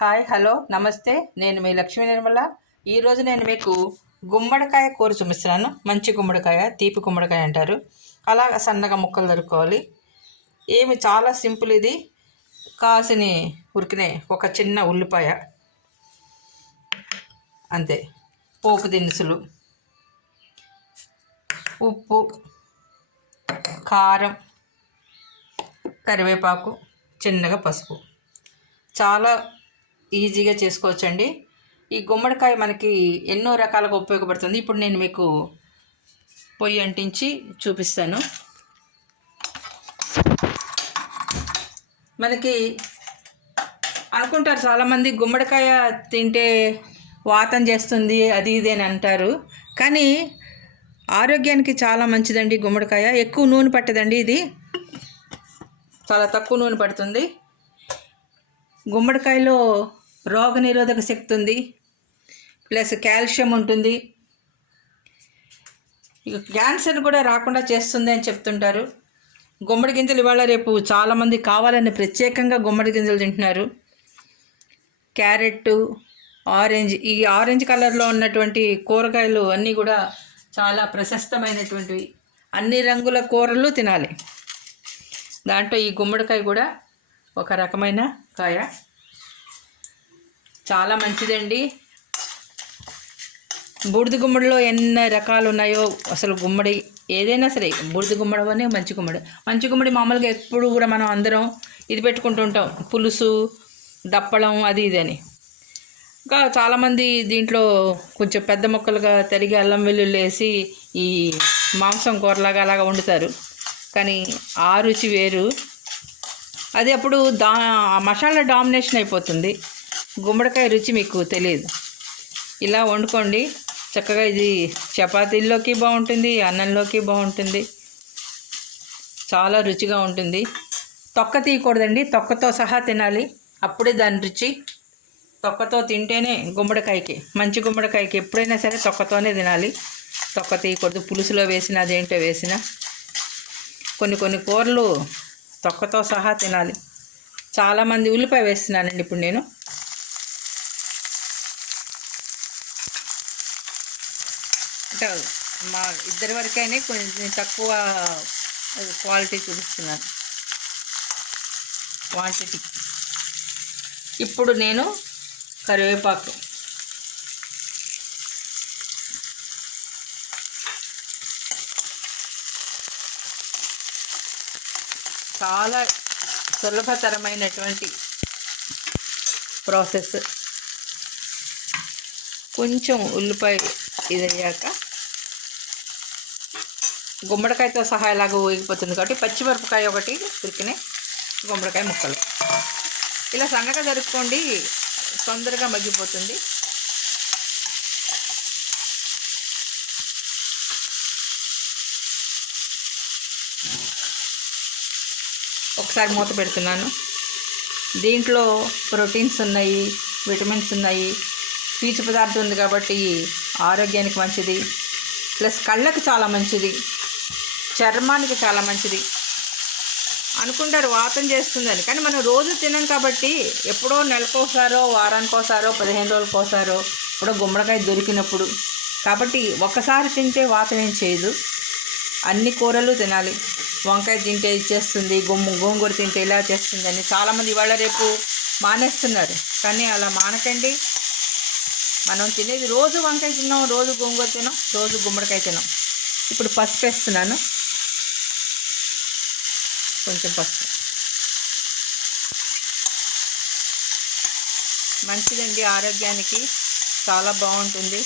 Hi hello నమస్తే. నేను మీ లక్ష్మీ నిర్మల. ఈరోజు నేను మీకు గుమ్మడికాయ కూర చూపిస్తున్నాను. మంచి గుమ్మడికాయ, తీపి గుమ్మడికాయ అంటారు. అలా సన్నగా ముక్కలు దొరుకోవాలి. చాలా సింపుల్ ఇది. కాసిని ఉరికినే ఒక చిన్న ఉల్లిపాయ, అంతే. పోపు దినుసులు, ఉప్పు, కారం, కరివేపాకు, చిన్నగా పసుపు. చాలా ఈజీగా చేసుకోవచ్చండి. ఈ గుమ్మడికాయ మనకి ఎన్నో రకాలుగా ఉపయోగపడుతుంది. ఇప్పుడు నేను మీకు పొయ్యి అంటించి చూపిస్తాను. మనకి అనుకుంటారు చాలామంది గుమ్మడికాయ తింటే వాతం చేస్తుంది అది ఇది అని అంటారు. కానీ ఆరోగ్యానికి చాలా మంచిదండి గుమ్మడికాయ. ఎక్కువ నూనె పట్టదండి, ఇది చాలా తక్కువ నూనె పడుతుంది. గుమ్మడికాయలో రోగనిరోధక శక్తి ఉంది, ప్లస్ కాల్షియం ఉంటుంది. ఇక క్యాన్సర్ కూడా రాకుండా చేస్తుంది అని చెప్తుంటారు. గుమ్మడి గింజలు ఇవాళ రేపు చాలామంది కావాలని ప్రత్యేకంగా గుమ్మడి గింజలు తింటున్నారు. క్యారెట్, ఈ ఆరెంజ్ కలర్లో ఉన్నటువంటి కూరగాయలు అన్నీ కూడా చాలా ప్రశస్తమైనటువంటివి. అన్ని రంగుల కూరలు తినాలి. దాంట్లో ఈ గుమ్మడికాయ కూడా ఒక రకమైన కాయ, చాలా మంచిదండి. బూడిద గుమ్మడిలో ఎన్ని రకాలు ఉన్నాయో అసలు. గుమ్మడి ఏదైనా సరే, బూడిద గుమ్మడి మంచి గుమ్మడి మామూలుగా ఎప్పుడు కూడా మనం అందరం ఇది పెట్టుకుంటుంటాం, పులుసు, దప్పడం అది ఇది అని. ఇంకా చాలామంది దీంట్లో కొంచెం పెద్ద ముక్కలుగా తరిగి అల్లం వెల్లుల్లి వేసి ఈ మాంసం కూరలాగా అలాగా వండుతారు. కానీ ఆ రుచి వేరు. అది అప్పుడు మసాలా డామినేషన్ అయిపోతుంది. గుమ్మడికాయ రుచి మీకు తెలియదు. ఇలా వండుకోండి చక్కగా. ఇది చపాతీల్లోకి బాగుంటుంది, అన్నంలోకి బాగుంటుంది, చాలా రుచిగా ఉంటుంది. తొక్క తీయకూడదండి, తొక్కతో సహా తినాలి, అప్పుడే దాని రుచి. తొక్కతో తింటేనే గుమ్మడికాయకి, మంచి గుమ్మడికాయకి ఎప్పుడైనా సరే తొక్కతోనే తినాలి, తొక్క తీయకూడదు. పులుసులో వేసినా అదేంటో వేసినా కొన్ని కూరలు తొక్కతో సహా తినాలి. చాలామంది ఉల్లిపాయ వేస్తున్నానండి ఇప్పుడు నేను. అంటే మా ఇద్దరి వరకైనా కొంచెం తక్కువ క్వాలిటీ చూపిస్తున్నాను, క్వాంటిటీ. ఇప్పుడు నేను కరివేపాకు, చాలా సులభతరమైనటువంటి ప్రాసెస్. కొంచెం ఉల్లిపాయ ఇదయ్యాక గుమ్మడికాయతో సహా ఇలాగ ఊగిపోతుంది కాబట్టి పచ్చిమిరపకాయ ఒకటి, ఉరికినే గుమ్మడికాయ ముక్కలు ఇలా సన్నగా జరుపుకోండి, తొందరగా మగ్గిపోతుంది. ఒకసారి మూత పెడుతున్నాను. దీంట్లో ప్రోటీన్స్ ఉన్నాయి, విటమిన్స్ ఉన్నాయి, పీచు పదార్థం ఉంది కాబట్టి ఆరోగ్యానికి మంచిది. ప్లస్ కళ్ళకి చాలా మంచిది, చర్మానికి చాలా మంచిది. అనుకుంటారు వాతం చేస్తుందని, కానీ మనం రోజు తినం కాబట్టి ఎప్పుడో నెలకోసారో, వారానికోసారో, 15 రోజులకోసారో ఇప్పుడు గుమ్మడికాయ దొరికినప్పుడు. కాబట్టి ఒక్కసారి తింటే వాతం ఏం చేయదు. అన్ని కూరలు తినాలి. వంకాయ తింటే ఇచ్చేస్తుంది, గోంగూర తింటే ఇలా చేస్తుంది అని చాలామంది ఇవాళ రేపు మానేస్తున్నారు. కానీ అలా మానకండి. మనం తినేది రోజు వంకాయ తిన్నాం, రోజు గోంగూర తినాం, రోజు గుమ్మడికాయ తినాం. ఇప్పుడు పసుపు వేస్తున్నాను, కొంచెం పసుపు. మంచిదండి, ఆరోగ్యానికి చాలా బాగుంటుంది.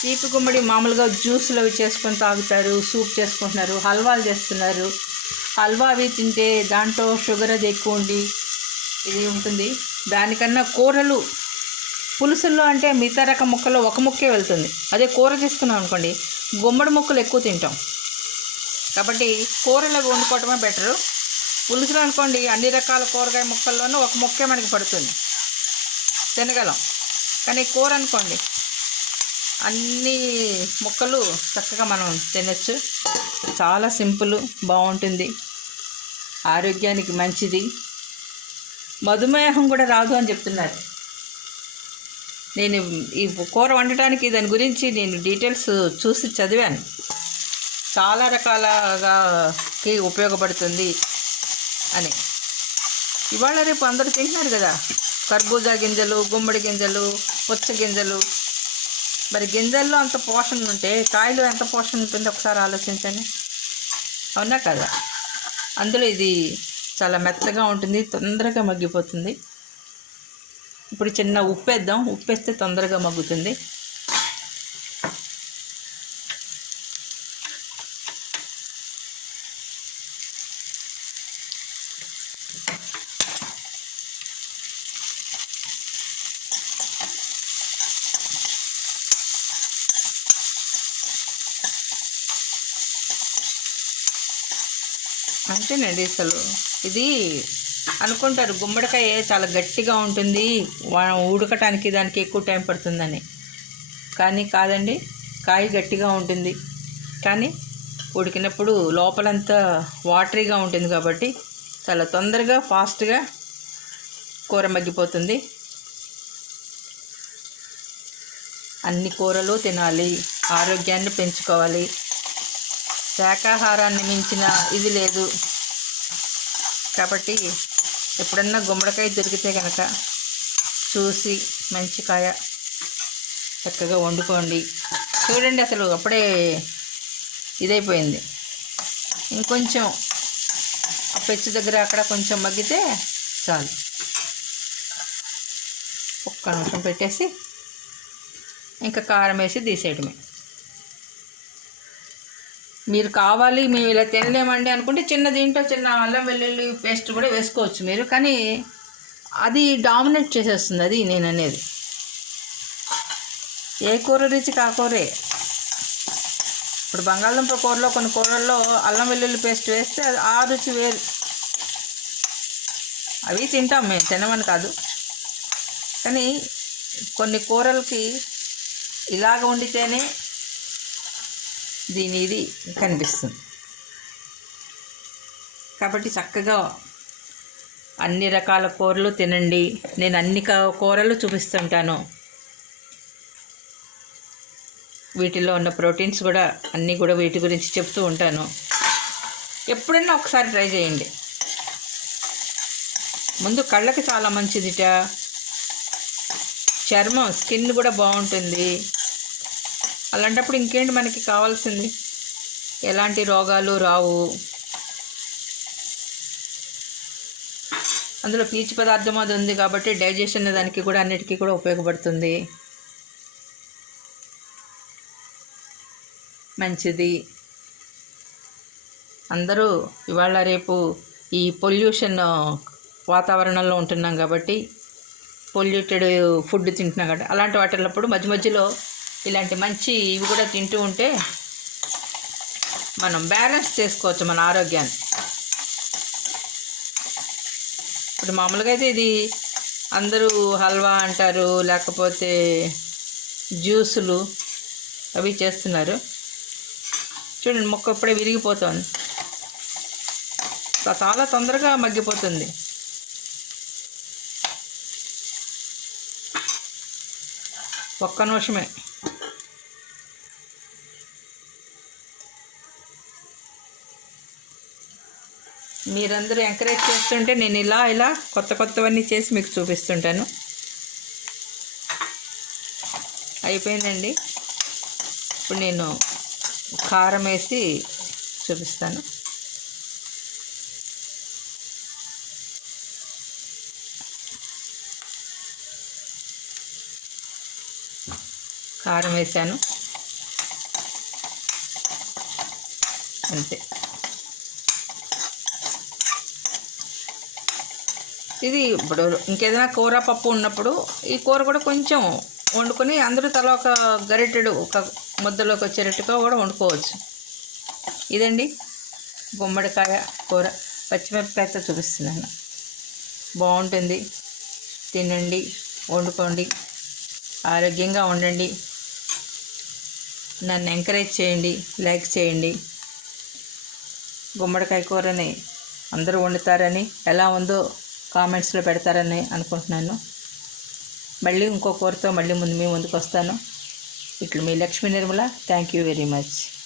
తీపి గుమ్మడి మామూలుగా జ్యూస్లు అవి చేసుకొని తాగుతారు, సూప్ చేసుకుంటున్నారు, హల్వాలు చేస్తున్నారు. హల్వా అవి తింటే దాంట్లో షుగర్ అది ఎక్కువ ఉండి ఇది ఉంటుంది. దానికన్నా కూరలు, పులుసుల్లో అంటే మిగతా రకం ముక్కలో ఒక ముక్కే వెళ్తుంది. అదే కూర తీసుకున్నాం అనుకోండి, గుమ్మడి ముక్కలు ఎక్కువ తింటాం. కాబట్టి కూరలు అవి వండుకోవటమే బెటరు. పులుసులు అనుకోండి, అన్ని రకాల కూరగాయ ముక్కల్లోనూ ఒక ముక్కే మనకి పడుతుంది, తినగలం. కానీ కూర అనుకోండి, అన్ని ముక్కలు చక్కగా మనం తినచ్చు. చాలా సింపుల్, బాగుంటుంది, ఆరోగ్యానికి మంచిది. మధుమేహం కూడా రాదు అని చెప్తున్నారు. నేను ఈ కూర వండటానికి దాని గురించి నేను డీటెయిల్స్ చూసి చదివాను. చాలా రకాలకి ఉపయోగపడుతుంది అని. ఇవాళ రేపు అందరూ తింటున్నారు కదా, కర్బూజా గింజలు, గుమ్మడి గింజలు, పుచ్చ గింజలు. మరి గింజల్లో అంత పోషణ ఉంటే కాయలో ఎంత పోషణ ఉంటుంది ఒకసారి ఆలోచించండి, అవునా కదా? అందులో ఇది చాలా మెత్తగా ఉంటుంది, తొందరగా మగ్గిపోతుంది. ఇప్పుడు చిన్న ఉప్పు వేద్దాం, ఉప్పు వేస్తే తొందరగా మగ్గుతుంది. అంతేనండి. అసలు ఇది అనుకుంటారు గుమ్మడికాయ చాలా గట్టిగా ఉంటుంది, ఉడకటానికి దానికి ఎక్కువ టైం పడుతుందని. కానీ కాదండి, కాయ గట్టిగా ఉంటుంది, కానీ ఉడికినప్పుడు లోపలంతా వాటరీగా ఉంటుంది కాబట్టి చాలా తొందరగా ఫాస్ట్గా కూర మగ్గిపోతుంది. అన్ని కూరలు తినాలి, ఆరోగ్యాన్ని పెంచుకోవాలి. శాకాహారాన్ని మించిన ఇది లేదు కాబట్టి ఎప్పుడన్నా గుమ్మడికాయ దొరికితే కనుక చూసి మంచి కాయ చక్కగా వండుకోండి. చూడండి అసలు అప్పుడే ఇదైపోయింది. ఇంకొంచెం ఆ పెచ్చు దగ్గర అక్కడ కొంచెం మగ్గితే చాలు. ఒక్క నిమిషం పెట్టేసి ఇంకా కారం వేసి తీసేయడమే. మీరు కావాలి మేము ఇలా తినలేమండి అనుకుంటే చిన్న దీంట్లో చిన్న అల్లం వెల్లుల్లి పేస్ట్ కూడా వేసుకోవచ్చు మీరు, కానీ అది డామినేట్ చేసేస్తుంది. అది నేను అనేది, ఏ కూర రుచికి ఆ కూరే. ఇప్పుడు బంగాళదుంప కూరలో కొన్ని కూరల్లో అల్లం వెల్లుల్లి పేస్ట్ వేస్తే ఆ రుచి వేరు. అవి తింటాం మేము, తినమని కాదు, కానీ కొన్ని కూరలకి ఇలాగ వండితేనే దీని ఇది కనిపిస్తుంది. కాబట్టి చక్కగా అన్ని రకాల కూరలు తినండి. నేను అన్ని కూరలు చూపిస్తుంటాను. వీటిలో ఉన్న ప్రోటీన్స్ కూడా అన్నీ కూడా వీటి గురించి చెప్తూ ఉంటాను. ఎప్పుడైనా ఒకసారి ట్రై చేయండి. ముందు కళ్ళకి చాలా మంచిదిట, చర్మం స్కిన్ కూడా బాగుంటుంది. అలాంటప్పుడు ఇంకేంటి మనకి కావాల్సింది? ఎలాంటి రోగాలు రావు. అందులో పీచు పదార్థం అది ఉంది కాబట్టి డైజెషన్ దానికి కూడా అన్నిటికీ కూడా ఉపయోగపడుతుంది. మంచిది. అందరూ ఇవాళ రేపు ఈ పొల్యూషన్ వాతావరణంలో ఉంటున్నాం కాబట్టి పొల్యూటెడ్ ఫుడ్ తింటున్నాం కాబట్టి అలాంటి వాటిల్లప్పుడు మధ్య మధ్యలో ఇలాంటి మంచి ఇవి కూడా తింటూ ఉంటే మనం బ్యాలెన్స్ చేసుకోవచ్చు మన ఆరోగ్యాన్ని. ఇప్పుడు మామూలుగా అయితే ఇది అందరూ హల్వా అంటారు, లేకపోతే జ్యూసులు అవి చేస్తున్నారు. చూడండి మొక్క ఇప్పుడే విరిగిపోతుంది, చాలా తొందరగా మగ్గిపోతుంది. ఒక్క నిమిషమే. మీరందరూ ఎంకరేజ్ చేస్తుంటే నేను ఇలా కొత్త కొత్తవన్నీ చేసి మీకు చూపిస్తుంటాను. అయిపోయిందండి. ఇప్పుడు నేను కారం వేసి చూపిస్తాను. కారం వేసాను అంతే. ఇది ఇప్పుడు ఇంకేదైనా కూర పప్పు ఉన్నప్పుడు ఈ కూర కూడా కొంచెం వండుకొని అందరూ తల ఒక గరిటెడు ఒక ముద్దలోకి వచ్చేటట్టుగా కూడా వండుకోవచ్చు. ఇదండి గుమ్మడికాయ కూర, పచ్చిమిరపకాయతో చూపిస్తున్నాను. బాగుంటుంది, తినండి, వండుకోండి, ఆరోగ్యంగా ఉండండి. నన్ను ఎంకరేజ్ చేయండి, లైక్ చేయండి. గుమ్మడికాయ కూరని అందరూ వండుతారని, ఎలా ఉందో కామెంట్స్లో పెడతారని అనుకుంటున్నాను. మళ్ళీ ఇంకో కూరతో మళ్ళీ మీ ముందుకు వస్తాను. ఇట్లు మీ Lakshmi Nirmala. Thank you very much.